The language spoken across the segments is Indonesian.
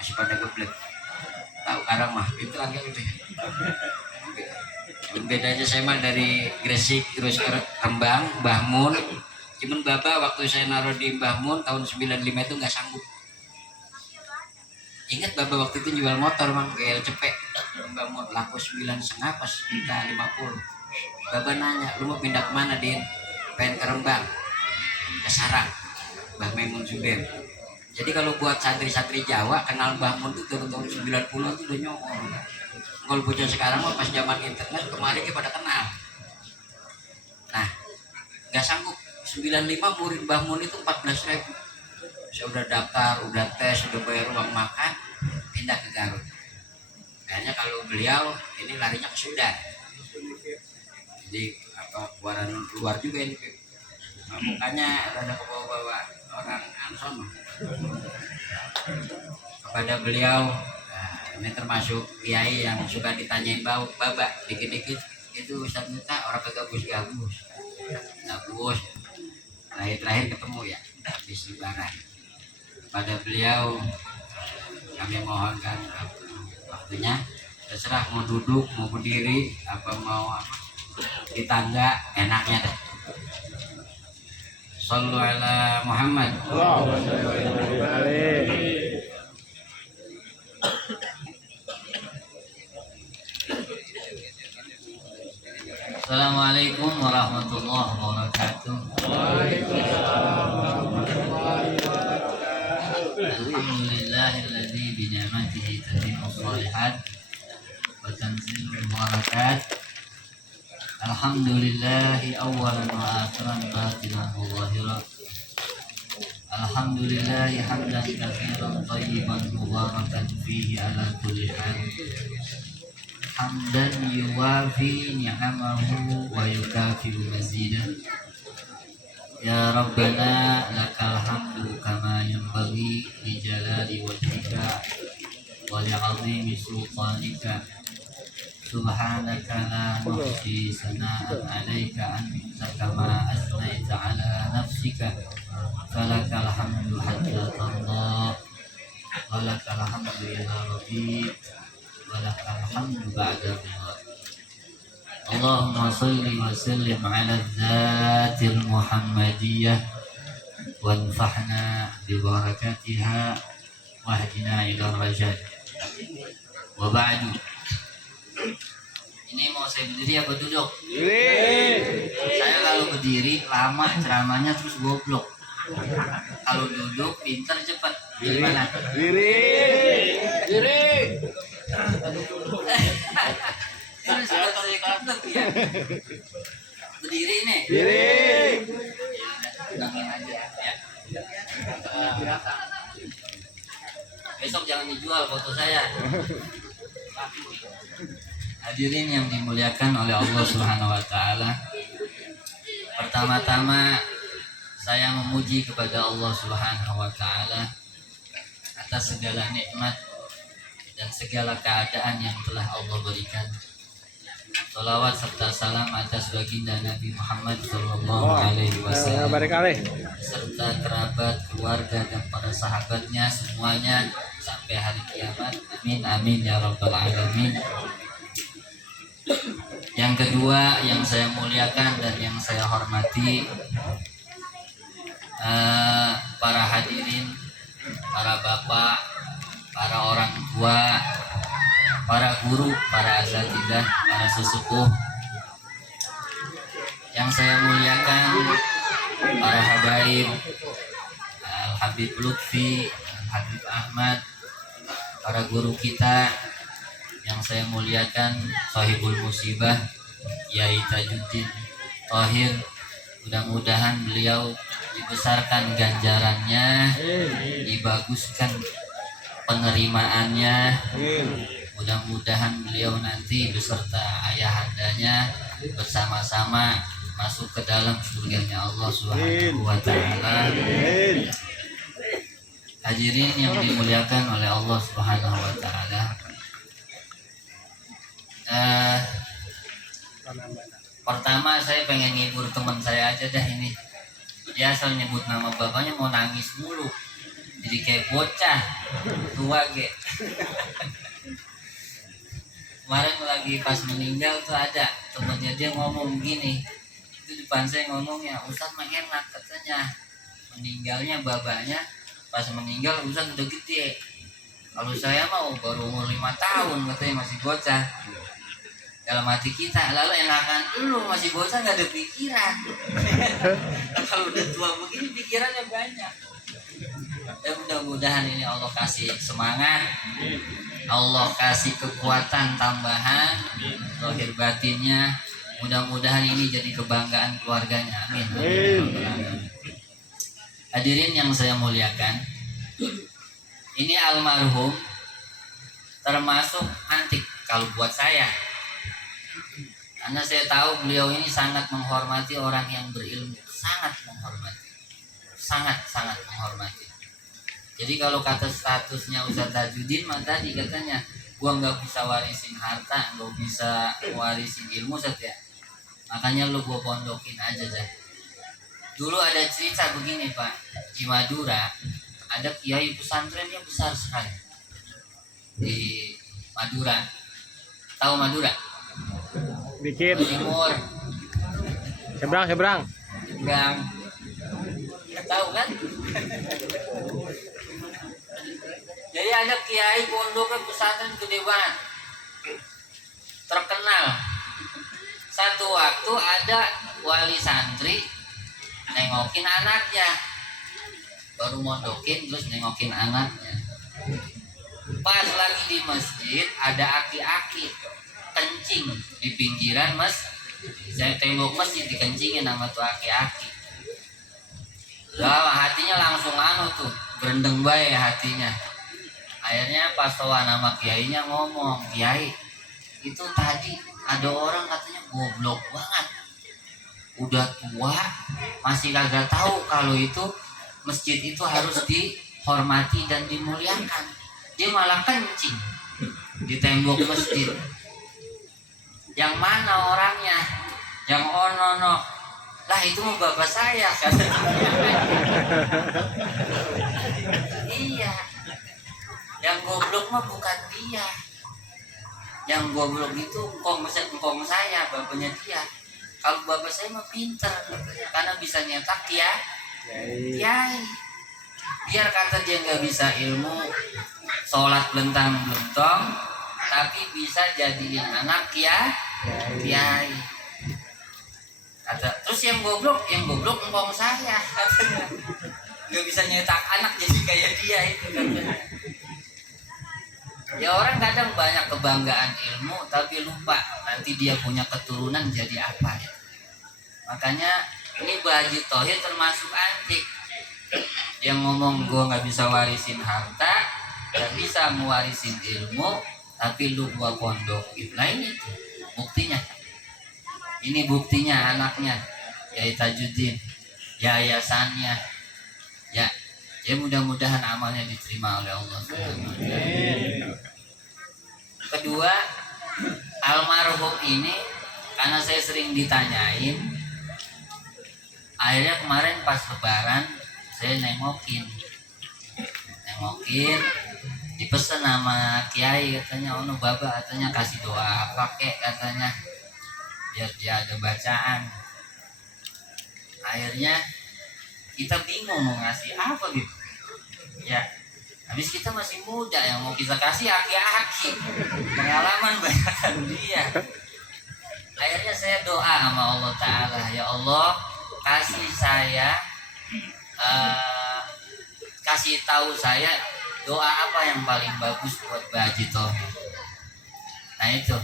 masih pada geblek. Tahu karang mah itu agak gitu. Bedanya saya mah dari Gresik terus ke Rembang, Mbah Mun. Cuman Bapak waktu saya naruh di Mbah Mun tahun 95 itu nggak sanggup. Ingat Bapak waktu itu jual motor mang GL cepet. Mbah Mun laku 9,5 pas kita 50. Bapak nanya, lu mau pindah kemana Din? Pengen ke Rembang, ke Sarang, Mbah Memun Zuber. Jadi kalau buat santri-santri Jawa kenal Mbah Mun itu tahun 90 itu udah nyongol. Kalau bocah sekarang mah pas zaman internet kemarin kita pada kenal. Nah, nggak sanggup 95 murid Mbah Mun itu 14.000. Saya udah daftar, udah tes, udah bayar uang makan, pindah ke Garut. Kayaknya kalau beliau ini larinya ke Sudan. Jadi apa keluaran luar juga ini. Mukanya ada ke bawah-bawah orang Anson. Kepada beliau ini termasuk kiai yang suka ditanyain babak dikit-dikit itu Ustaz Miftah orang kagak-gabus terakhir ketemu ya di Lebaran. Pada beliau kami mohonkan waktunya terserah mau duduk mau berdiri apa mau apa di tangga enaknya deh. Shallu ala Muhammad. Assalamualaikum warahmatullahi wabarakatuh. Alhamdulillahilladzi bi ni'matihi tatimmu shalihat wa tanzilul barakat. Alhamdulillahi awwalan wa akhiran batinan wa zahiran. Alhamdulillahi hamdan katsiran thayyiban mubarakan fihi ala kulli hal. Hamdan yuwafi ni'amahu wa yukafi'u mazidah. Ya Rabbana lakal hamdu kama yanbaghi li jalali wajhika wa li'azimi sultanika. Subhanaka la nuhsi sana'an 'alaika anta kama asnaita 'ala nafsika. Falakal hamdu hatta tarda wa lakal hamdu idza radit walakal hamdu ba'da ridha. Allahumma salli wa sallim ala dzatil Muhammadiyah wanfa'na bi barakatiha wahdina ila rajad. Wa ba'du. Ini mau saya berdiri apa duduk? Berdiri. Saya kalau berdiri lama ceramahnya terus goblok. Kalau duduk pintar cepat. Gimana? Berdiri. Berdiri. Ini sudah saya kelas ya. Berdiri nih. Berdiri. Ulangin aja ya. Besok jangan dijual foto saya. Hadirin yang dimuliakan oleh Allah Subhanahu wa taala. Pertama-tama saya memuji kepada Allah Subhanahu wa taala atas segala nikmat dan segala keadaan yang telah Allah berikan. Salawat serta salam atas baginda Nabi Muhammad sallallahu alaihi wasallam serta kerabat, keluarga dan para sahabatnya semuanya sampai hari kiamat. Amin amin ya rabbal alamin. Yang kedua yang saya muliakan dan yang saya hormati, para hadirin, para bapak, para orang tua, para guru, para asatidzah, para sesepuh. Yang saya muliakan para habaib, Al-Habib Lutfi, Al-Habib Ahmad, para guru kita. Yang saya muliakan Sahibul Musibah Kiai Tajuddin Thahir. Mudah-mudahan beliau dibesarkan ganjarannya, dibaguskan penerimaannya. Mudah-mudahan beliau nanti beserta ayahandanya bersama-sama masuk ke dalam surganya Allah Subhanahu wa taala. Hadirin yang dimuliakan oleh Allah Subhanahu wa taala. Pertama saya pengen ngibur teman saya aja dah ini. Dia asal nyebut nama bapaknya mau nangis mulu. jadi kayak bocah tua ge. Kemarin lagi pas meninggal tuh ada temennya dia ngomong gini, itu depan saya ngomongnya, Ustadz mah enak katanya, meninggalnya babanya pas meninggal Ustadz udah gede, kalau saya mau baru umur 5 tahun katanya masih bocah. Dalam hati kita, lalu enakan lu masih bocah nggak ada pikiran. Kalau udah tua begini pikirannya banyak. Dan mudah-mudahan ini Allah kasih semangat, Allah kasih kekuatan tambahan lahir batinnya. Mudah-mudahan ini jadi kebanggaan keluarganya. Amin. Hadirin yang saya muliakan, ini almarhum termasuk antik kalau buat saya, karena saya tahu beliau ini sangat menghormati orang yang berilmu, sangat menghormati, sangat menghormati. Jadi kalau kata statusnya Ustadz Tajuddin mah tadi katanya, gua nggak bisa warisin harta, nggak bisa warisin ilmu saja. Makanya lu gua pondokin aja Zah. Dulu ada cerita begini Pak, di Madura ada kiai pesantren yang besar sekali di Madura. Tahu Madura? Dikit. Timur. Seberang. Tahu kan? Jadi ada kiai pondoknya pesantren gede banget, terkenal. Satu waktu ada wali santri nengokin anaknya, baru mondokin terus nengokin anaknya. Pas lagi di masjid ada aki-aki kencing di pinggiran saya tembok masjid dikencingin sama tuh aki-aki. Lah hatinya langsung tuh berendeng bae hatinya. Akhirnya pas sowan nama kiainya ngomong, Kiai itu tadi ada orang katanya goblok banget, udah tua masih kagak tahu kalau itu masjid itu harus dihormati dan dimuliakan. Dia malah kencing di tembok masjid. Yang mana orangnya? Yang ono. Lah itu mau bapak saya katanya. Iya. Yang goblok mah bukan dia. Yang goblok itu engkong saya, bapaknya dia. Kalau bapak saya mah pinter, karena bisa nyetak ya. Kiai. Biar kata dia nggak bisa ilmu, sholat belentang-belentong, tapi bisa jadiin anak ya, kiai. Kata, terus yang goblok engkong saya katanya. Nggak bisa nyetak anak jadi kayak dia itu katanya. Ya orang kadang banyak kebanggaan ilmu tapi lupa nanti dia punya keturunan jadi apa ya. Makanya ini Pak Haji Thohir termasuk antik yang ngomong gue nggak bisa warisin harta, nggak bisa mewarisin ilmu, tapi lu gua pondokin. Nah ini buktinya. Ini buktinya anaknya Yai Tajuddin, yayasannya. Ya mudah-mudahan amalnya diterima oleh Allah. Kedua, almarhum ini karena saya sering ditanyain, akhirnya kemarin pas lebaran saya nengokin dipesan sama kiai katanya, ono baba katanya kasih doa pakai katanya biar dia ada bacaan. Akhirnya kita bingung mau ngasih apa gitu ya, habis kita masih muda, yang mau kita kasih aki-aki pengalaman banyak dia. Akhirnya saya doa sama Allah Ta'ala, ya Allah kasih saya kasih tahu saya doa apa yang paling bagus buat Pak Haji Thohir. Nah itu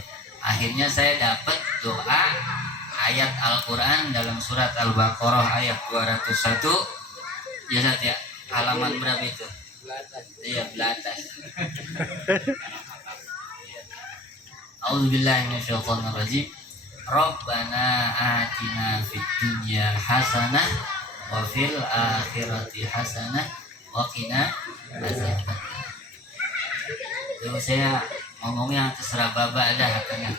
akhirnya saya dapat doa ayat Al-Quran dalam surat Al-Baqarah ayat 201 ya Zat ya, halaman berapa itu? Iya, belatas. A'udzubillahi minasyaitonirrajim. Rabbana atina fid dunya hasanah wa fil akhirati hasanah wa qina adzabannar. Terus saya ngomongnya terserah baba ada katanya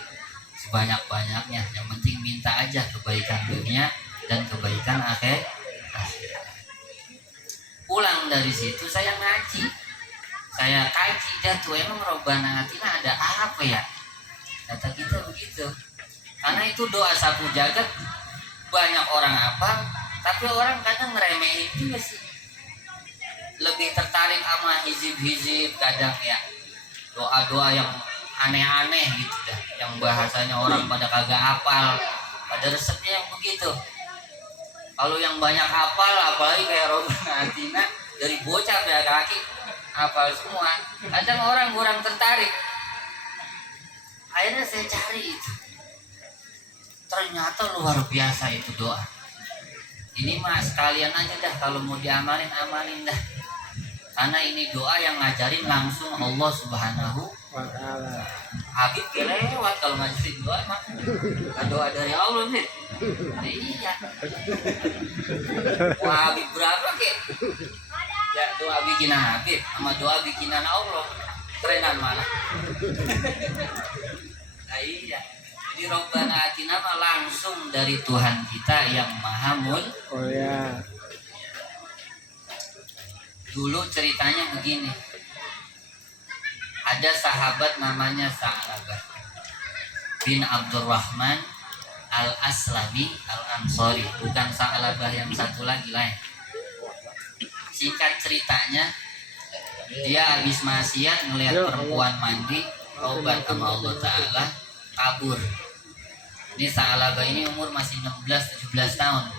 sebanyak-banyaknya, yang penting minta aja kebaikan dunia dan kebaikan akhir. pulang dari situ saya ngaji, saya kaji dah tuh, emang Robbana Atina ada apa ya, kata kita begitu. Karena itu doa sapu jagat banyak orang hafal, tapi orang kadang ngeremehin juga sih, lebih tertarik sama hizib-hizib kadang ya, doa-doa yang aneh-aneh gitu dah, yang bahasanya orang pada kagak hafal, pada resepnya yang begitu. Kalau yang banyak hafal, apalagi kayak Robbana Atina, dari bocah sampai kaki hafal semua, kadang orang kurang tertarik. Akhirnya saya cari itu, ternyata luar biasa itu doa. Ini mah sekalian aja dah, kalau mau diamalin, amalin dah. Karena ini doa yang ngajarin langsung Allah Subhanahu wa ta'ala. Habib lewat kalau ngajarin doa mah. Doa dari Allah nih. Iya. Wah, Habib berapa kek? Ya doa bikinan Habib sama doa bikinan Allah. Kerenan mana? Nah, iya. Jadi Robbana Atina mah langsung dari Tuhan kita yang Maha Mulia. Oh ya. Dulu ceritanya begini. Ada sahabat namanya Sa'labah bin Abdurrahman Al-Aslami Al-Ansori. Bukan Sa'labah yang satu lagi lain. Singkat ceritanya, dia habis maksiat ngelihat perempuan mandi, taubat sama Allah Ta'ala, kabur. Ini Sa'labah ini umur masih 16-17 tahun.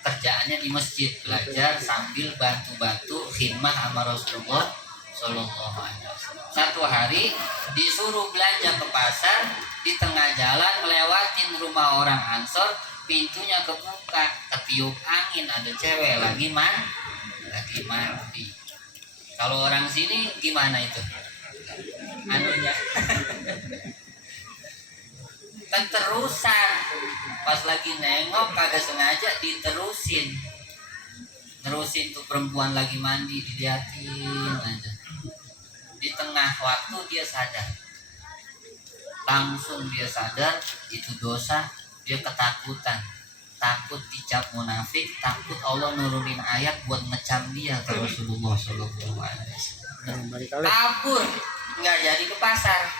Kerjaannya di masjid, belajar sambil bantu-bantu khidmah sama Rasulullah Sallallahu Alaihi Wasallam. Satu hari disuruh belanja ke pasar, di tengah jalan melewatin rumah orang Ansor, pintunya kebuka, ketiup angin, ada cewek lagi mandi. Kalau orang sini gimana itu? Anunya keterusan, pas lagi nengok kagak sengaja diterusin, nerusin tuh perempuan lagi mandi, diliatin aja. Di tengah waktu dia sadar, langsung dia sadar itu dosa. Dia ketakutan, takut dicap munafik, takut Allah nurunin ayat buat ngecam dia ke Rasulullah Sallallahu Alaihi Wasallam. Kabur, nggak jadi ke pasar,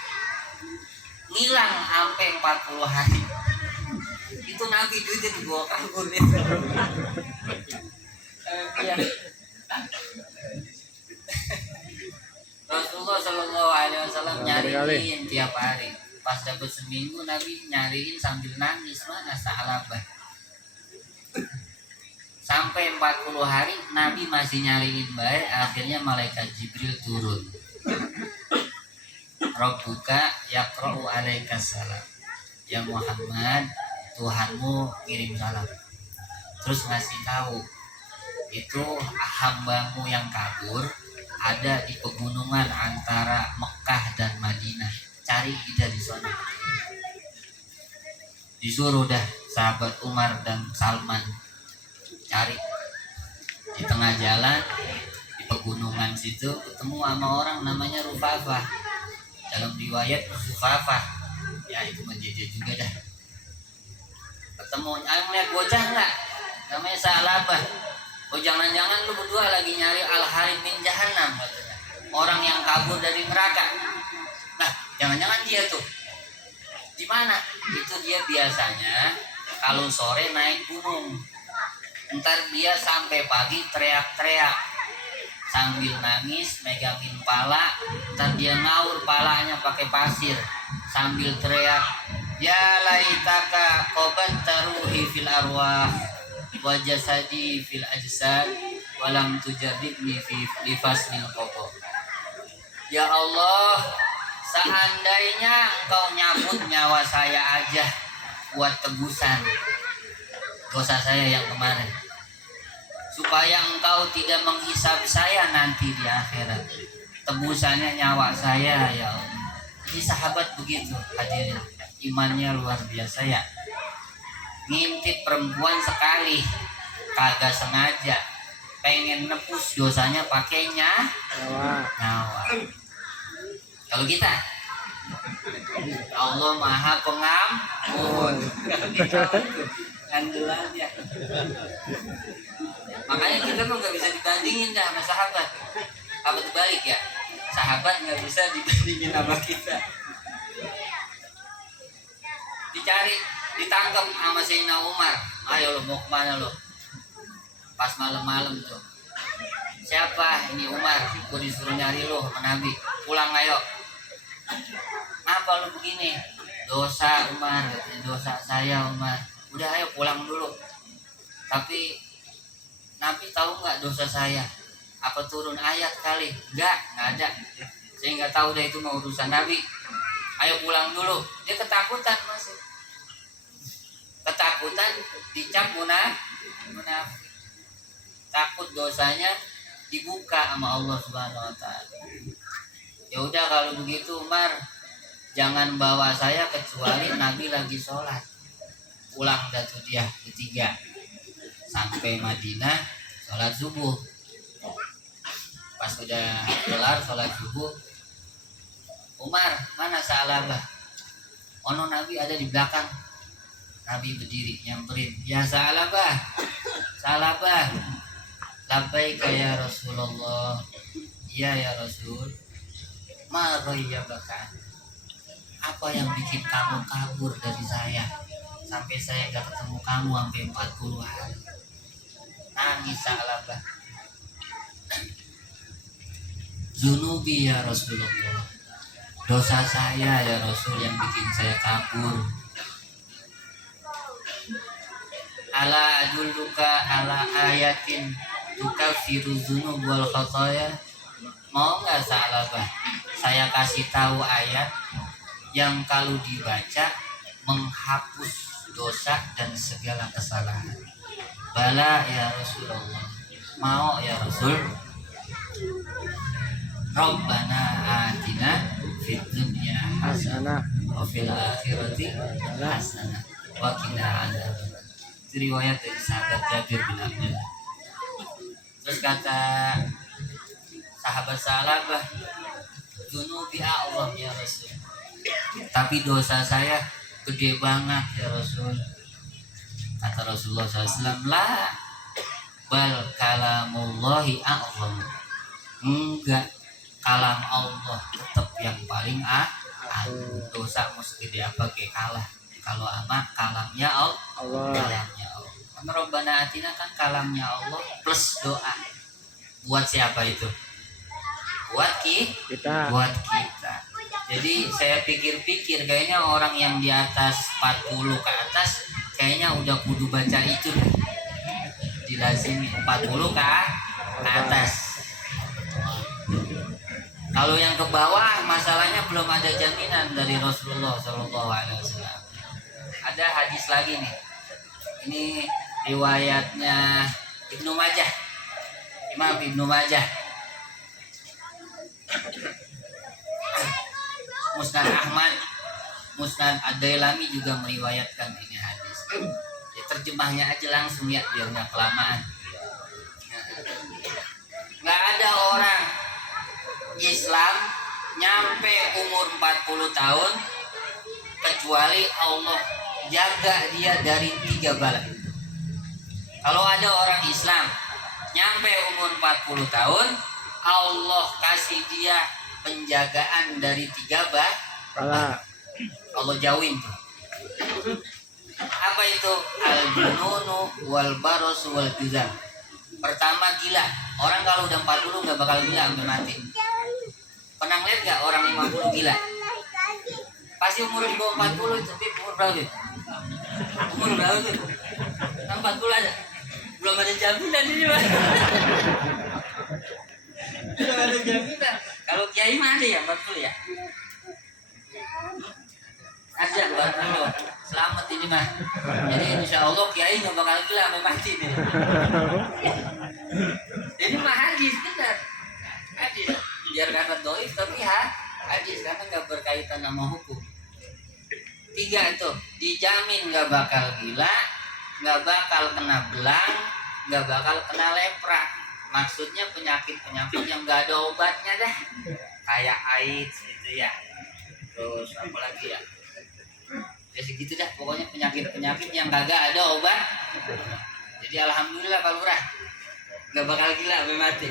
ngilang sampai 40 hari. Itu Nabi duitnya dibawa kabur itu. Rasulullah Shallallahu Alaihi Wasallam nyariin tiap hari. Pas dapat seminggu Nabi nyariin sambil nangis, mana Sa'labah. Sampai 40 hari Nabi masih nyariin baik. Akhirnya malaikat Jibril turun. Rabbuka yaqra'u alaikas salam. Ya Muhammad, Tuhanmu kirim salam. Terus ngasih tahu, itu hambamu yang kabur ada di pegunungan antara Mekah dan Madinah. Cari dia di sana. Disuruh dah sahabat Umar dan Salman cari. Di tengah jalan di pegunungan situ ketemu sama orang namanya Rufafah. Dalam riwayat Rufafah, ya itu menjadi juga dah. Ketemu, ngeliat bocah enggak? Namanya Sa'labah. Oh jangan-jangan lu berdua lagi nyari Al-Harim bin Jahannam katanya. Orang yang kabur dari neraka. Nah, jangan-jangan dia tuh. Di mana? Itu dia biasanya kalau sore naik gunung. Ntar dia sampai pagi teriak-teriak sambil nangis, megangin pala. Ntar dia ngaur palanya pakai pasir sambil teriak, ya laitaka qobat taruhi fil arwah wa jasadi fil ajsad walam tujarribni fi lifaslil qada. Ya Allah, seandainya engkau nyabut nyawa saya aja buat tebusan dosa saya yang kemarin, supaya engkau tidak menghisab saya nanti di akhirat, tebusannya nyawa saya ya Allah. Ini sahabat begitu hadirin, imannya luar biasa ya. Ngintip perempuan sekali kagak sengaja, pengen nebus dosanya pakainya nyawa. Kalau kita Allah Maha Pengampun, andalannya. Makanya kita mah nggak bisa dibandingin dah sama sahabat. Apa terbalik ya? Sahabat nggak bisa dibandingin sama kita. Dicari, ditangkap sama Sayyidina Umar. Ayo lo mau kemana lo? Pas malam-malam tuh. Siapa ini Umar? Gue disuruh nyari lo sama Nabi. Pulang ayo. Apa lo begini? Dosa Umar, dosa saya Umar. Udah ayo pulang dulu. Tapi Nabi tahu nggak dosa saya? Apa turun ayat kali? Nggak ada. Saya nggak tahu deh itu mau urusan Nabi. Ayo pulang dulu. Dia ketakutan masih. Ketakutan dicap munafik. Takut dosanya dibuka sama Allah Subhanahu wa taala. Ya udah kalau begitu Umar, jangan bawa saya kecuali Nabi lagi sholat. Pulang dah tuh dia ketiga. Sampai Madinah sholat subuh. Pas udah kelar sholat subuh, Umar, mana Sa'labah? Ono Nabi ada di belakang. Nabi berdiri nyamperin, ya Sa'labah, Sa'labah. Labbaika ya Rasulullah. Iya ya Rasul. Ma ghayyabaka. Apa yang bikin kamu kabur dari saya? Sampai saya gak ketemu kamu sampai 40 hari. Nangis Sa'labah. Zunubi ya Rasulullah. Dosa saya ya Rasul yang bikin saya kabur. Ala adulluka ala ayatin tukaffiru dzunub wal khataya. Mau nggak Sa'labah? Saya kasih tahu ayat yang kalau dibaca menghapus dosa dan segala kesalahan. Bala ya Rasulullah. Mau ya Rasul. Rabbana atina fid dunya hasanah wa fil akhirati hasanah wa qina adzabannar. Itu riwayat dari sahabat Jabir bin Abdullah. Terus kata sahabat Sa'labah, "Dzunubi Allah ya Rasul." Tapi dosa saya gede banget ya Rasul. Kata Rasulullah SAW, "La bal kalamullahi a'zam." Enggak, kalam Allah tetap yang paling dosa mau segede apa kayak kalah kalau ama kalamnya Allah. Kalamnya Allah. Karena Rabbana Atina kan kalamnya Allah plus doa. Buat siapa itu? Buat kita. Buat kita. Jadi saya pikir-pikir kayaknya orang yang di atas 40 ke atas kayaknya udah kudu baca itu. Dilazimi 40 ke atas. Kalau yang ke bawah masalahnya belum ada jaminan dari Rasulullah SAW. Ada hadis lagi nih. Ini riwayatnya Ibnu Majah. Imam Ibnu Majah. Musnad Ahmad, Musnad Ad-Dailami juga meriwayatkan ini hadis. Ya, terjemahnya aja langsung ya biar nggak kelamaan. Nggak ada orang Islam nyampe umur 40 tahun kecuali Allah jaga dia dari 3 bala. Kalau ada orang Islam nyampe umur 40 tahun, Allah kasih dia penjagaan dari 3 bala. Allah jauhin tuh. Apa itu? Al-jununu wal baros wal juzam. Pertama gila. Orang kalau udah 40 nggak bakal gila sampai mati. Pernah lihat nggak orang 50 gila? Pasti umur di bawah 40 itu. Umur berapa? Umur berapa tuh? 40 aja. Belum ada jaminan ini Pak. Belum ada jaminan. Kalau kiai mah ada ya 40 ya? Ada 40. Selamat ini mah. Jadi insya Allah kiai nggak bakal gila sampai mati nih. Ini mah hadis benar. Hadis. Biar kata doif tapi hadis karena nggak berkaitan sama hukum. 3 itu dijamin nggak bakal gila, nggak bakal kena belang, nggak bakal kena lepra. Maksudnya penyakit-penyakit yang nggak ada obatnya dah, kayak AIDS gitu ya. Terus apa lagi ya? Ya segitu dah, pokoknya penyakit-penyakit yang kagak ada obat. Jadi alhamdulillah Pak Lurah, nggak bakal gila sampai mati.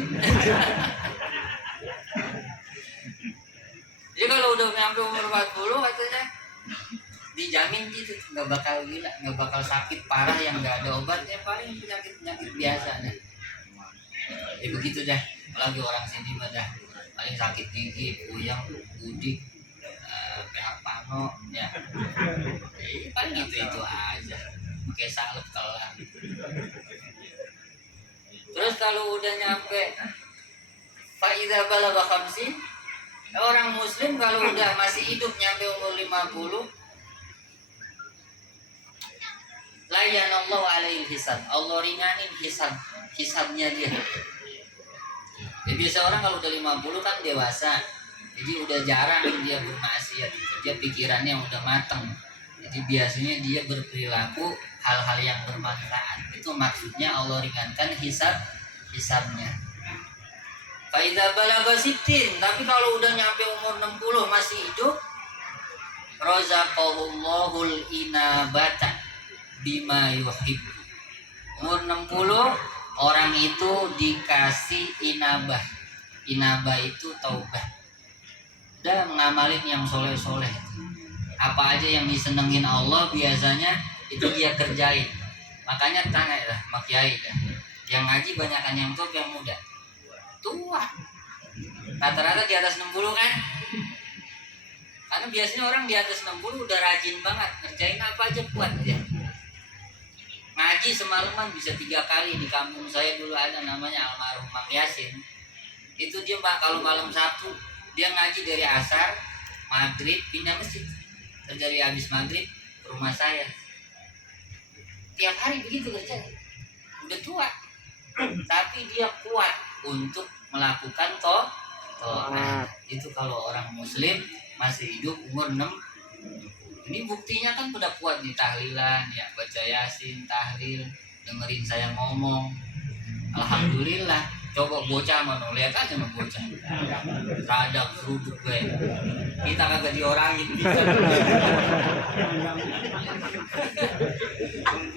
Jadi kalau udah nyampe umur 40 katanya dijamin gitu nggak bakal gila, nggak bakal sakit parah yang nggak ada obatnya, paling penyakit biasa dah. Ya begitu dah. Apalagi orang sini mah dah paling sakit gigi, puyeng, udik, PH pano, ya. Paling itu aja. Pakai salep kelar. Terus kalau udah nyampe faidah balagha khamsin, orang muslim kalau udah masih hidup nyampe umur 50, layanallahu alaihi hisab, Allah ringanin hisabnya dia. Jadi biasa orang kalau udah 50 kan dewasa, jadi udah jarang dia bermaksiat, dia pikirannya udah mateng. Jadi biasanya dia berperilaku hal-hal yang bermanfaat. Itu maksudnya Allah ringankan hisabnya. Faidah balagha sittin, tapi kalau udah nyampe umur 60 masih hidup, razaqahullahul inabata bima yuhibbu. Umur 60 orang itu dikasih inabah. Inabah itu taubah. Udah mengamalin yang soleh-soleh. Apa aja yang disenengin Allah biasanya itu dia kerjain. Makanya tanya lah Mak Kiai dah. Yang ngaji banyakan yang tua yang muda. Tua. Rata-rata di atas 60 kan? Karena biasanya orang di atas 60 udah rajin banget, ngerjain apa aja kuat dia. Ngaji semalaman bisa 3 kali. Di kampung saya dulu ada namanya almarhum Mang Yasin. Itu dia kalau malam Sabtu dia ngaji dari asar, maghrib pindah masjid. Dari habis maghrib ke rumah saya. Tiap hari begitu kerja. Udah tua. Tapi dia kuat untuk melakukan to'at. Itu kalau orang muslim masih hidup umur 6. Ini buktinya kan udah kuat di tahlilan ya, baca yasin, tahlil, dengerin saya ngomong. Alhamdulillah. Coba bocah mana, lihat aja sama bocah. Radang seruduk gue. Kita kagak diorangin bisa.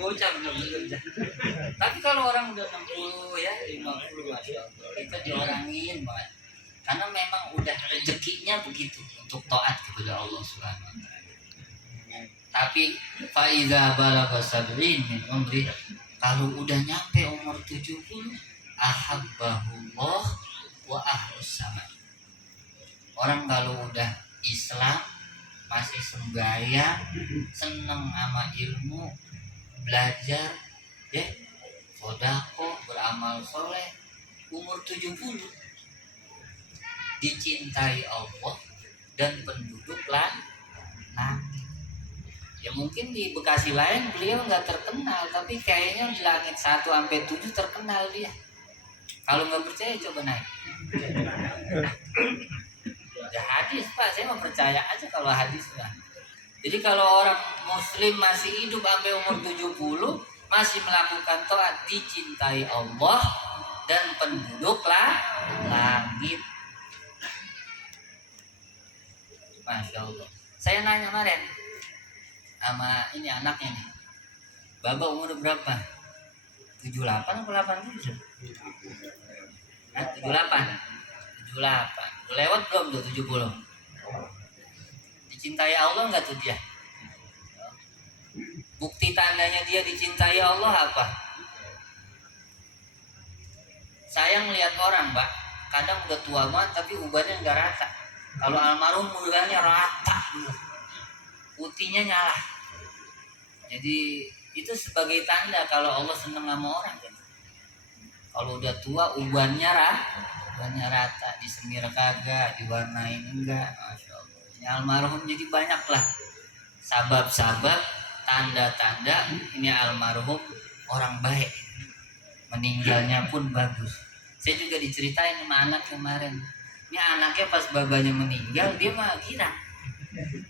Bocah bener-bener. Tapi kalau orang udah 60 ya, 50 Masya Allah, kita diorangin banget. Karena memang udah rezekinya begitu untuk taat kepada Allah Subhanahu wa taala. Tapi faiza balagha sab'in min umri, kalau udah nyampe umur 70, ahabbahullah wa ahlus sama. Orang kalau udah Islam, masih sembahyang, seneng sama ilmu, belajar, ya, sedekah, beramal soleh, umur 70 dicintai Allah dan penduduk langit. Ya mungkin di Bekasi lain beliau nggak terkenal, tapi kayaknya di langit 1 sampai 7 terkenal dia. Kalau nggak percaya coba naik. Ya hadis Pak, saya mau percaya aja kalau hadis Pak. Jadi kalau orang muslim masih hidup sampai umur 70 masih melakukan taat, dicintai Allah dan penduduk langit. Masya Allah. Saya nanya kemarin sama ini anaknya nih, Baba umur berapa? 78 atau 80? 78. Udah lewat belum tuh 70? Dicintai Allah nggak tuh dia? Bukti tandanya dia dicintai Allah apa? Saya melihat orang, Mbak, kadang udah tua banget tapi ubannya nggak rata. Kalau almarhum ubannya rata, putihnya nyala. Jadi itu sebagai tanda kalau Allah senang sama orang. Kalau udah tua ubannya rata, disemir kagak, diwarnain enggak, Masya Allah. Ini almarhum jadi banyak lah sabab-sabab, tanda-tanda ini almarhum orang baik, meninggalnya pun bagus. Saya juga diceritain sama anak kemarin, ini anaknya pas babanya meninggal dia mah girang.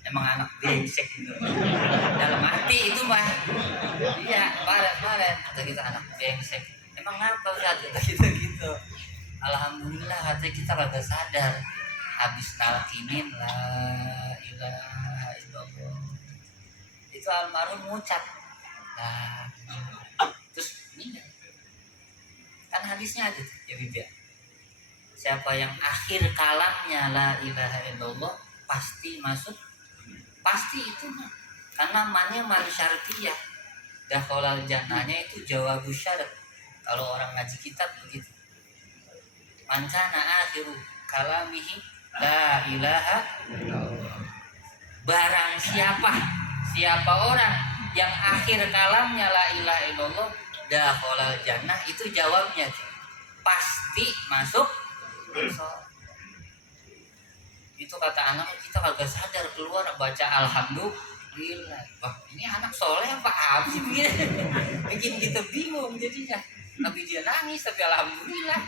Emang anak brengsek gitu. Dalam hati itu mah. Iya, kemarin kata kita anak brengsek. Emang ngapa kata kita gitu. Alhamdulillah kata kita kagak sadar. Habis talqinin la ilaha illallah. Itu almarhum ngucap. Nah, terus ini Kan hadisnya ada tuh, ya Bib ya. Siapa yang akhir kalamnya la ilaha illallah pasti masuk, pasti itu mah. Karena mannya man syartiyah. Dakhalal jannahnya itu jawabus syarat. Kalau orang ngaji kitab begitu. Man kana akhiru kalamihi la ilaha illallah. Barang siapa orang yang akhir kalamnya la ilaha illallah dakhalal jannah, itu jawabnya pasti masuk. Itu kata anak kita kagak sadar, keluar baca alhamdulillah. Wah, ini anak soleh apa sih begini? Bikin kita bingung jadinya. Tapi dia nangis, tapi alhamdulillah.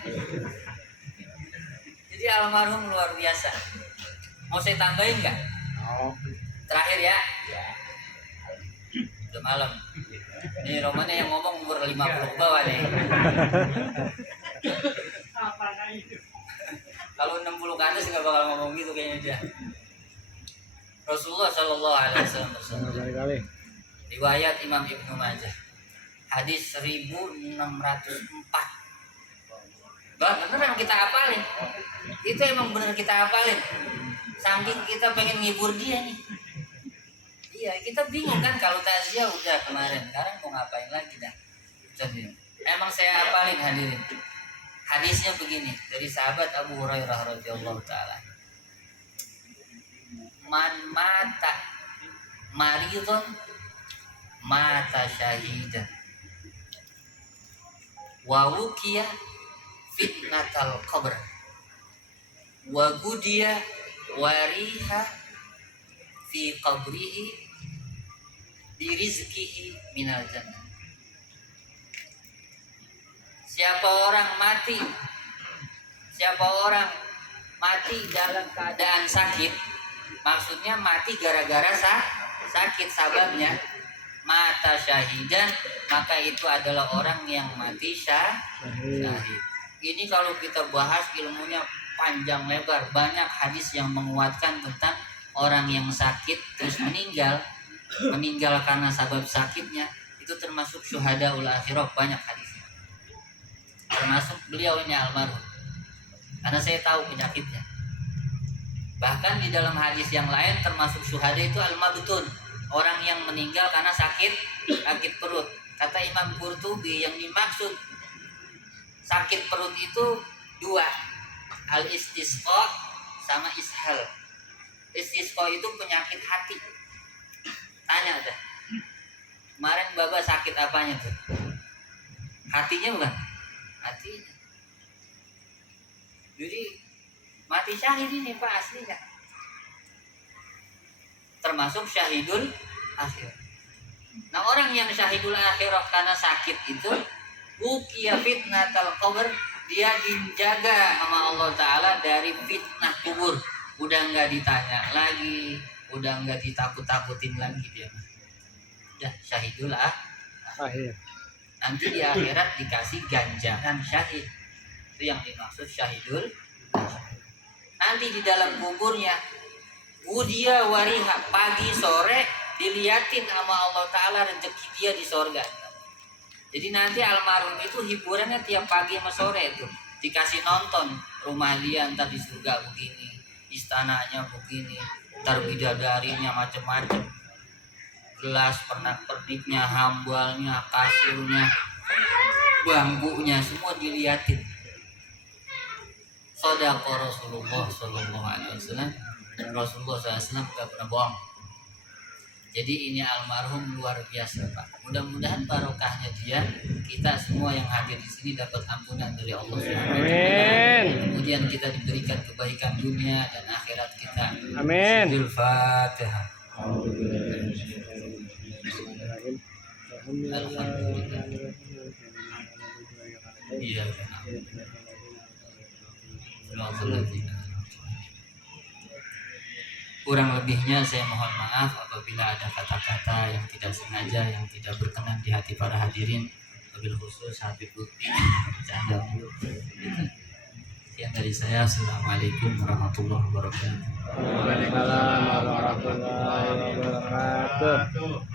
Jadi almarhum luar biasa. Mau saya tambahin nggak? Terakhir ya. Udah malam. Ini Romannya yang ngomong umur 50 ke bawah nih. Kalau 60 ke atas nggak bakal ngomong gitu kayaknya dia. Rasulullah Shallallahu Alaihi Wasallam Kali-kali. riwayat Imam Ibnu Majah hadis 1604. Bah, beneran kita hafalin. Itu emang bener kita hafalin. Saking kita pengen ngibur dia nih. Iya, kita bingung kan kalau takziah udah kemarin. Sekarang mau ngapain lagi dah? Jadi, emang saya hafalin hadirin. Hadisnya begini dari sahabat Abu Hurairah radhiyallahu taala. Man mata maridun mata syahidan wa wuqiya fitnatal qabr wa gudiya wariha fi qabrihi bi rizqihi minal jannah. Siapa orang mati dalam keadaan sakit, maksudnya mati gara-gara sakit, sababnya mata syahidan, maka itu adalah orang yang mati syahid. Ini kalau kita bahas ilmunya panjang lebar, banyak hadis yang menguatkan tentang orang yang sakit terus meninggal karena sebab sakitnya, itu termasuk syuhadaul akhirah, banyak hadisnya. Termasuk beliau ini almarhum, karena saya tahu penyakitnya. Bahkan di dalam hadis yang lain termasuk syuhada itu al-mabtun, orang yang meninggal karena sakit perut. Kata Imam Qurtubi, yang dimaksud sakit perut itu dua, al-istisqa sama ishal. Istisqa itu penyakit hati. Tanya dah, kemarin Bapak sakit apanya tuh? Hatinya bukan? Hatinya. Jadi mati syahid ini Pak aslinya. Termasuk syahidul akhir. Nah, orang yang syahidul akhirah karena sakit itu uqiya fitnatal qabr, dia dijaga sama Allah Ta'ala dari fitnah kubur. Udah nggak ditanya lagi, udah nggak ditakut-takutin lagi dia. Udah syahidul akhir. Nanti di akhirat dikasih ganjaran syahid. Itu yang dimaksud syahidul. Nanti di dalam kuburnya dia wariha, pagi sore diliatin sama Allah Ta'ala rezeki dia di sorga. Jadi nanti almarhum itu hiburannya tiap pagi sama sore itu dikasih nonton rumah dia, ntar di surga begini, istananya begini, ntar bidadarinya macem-macem, gelas pernak-perniknya, hambalnya, kasurnya, bangkunya, semua diliatin. Shadaqa Rasulullah Sallallahu Alaihi Wasallam, dan Rasulullah SAW gak pernah bohong. Jadi ini almarhum luar biasa Pak. Mudah-mudahan barokahnya dia, kita semua yang hadir di sini dapat ampunan dari Allah Subhanahu wa Ta'ala. Kemudian kita diberikan kebaikan dunia dan akhirat kita. Amin. Al-Fatihah. Iya. Kurang lebihnya saya mohon maaf apabila ada kata-kata yang tidak sengaja, yang tidak berkenan di hati para hadirin, wabil khusus Habib Lutfi bercanda dulu. Sekian dari saya. Assalamualaikum warahmatullahi wabarakatuh. Waalaikumsalam warahmatullahi wabarakatuh.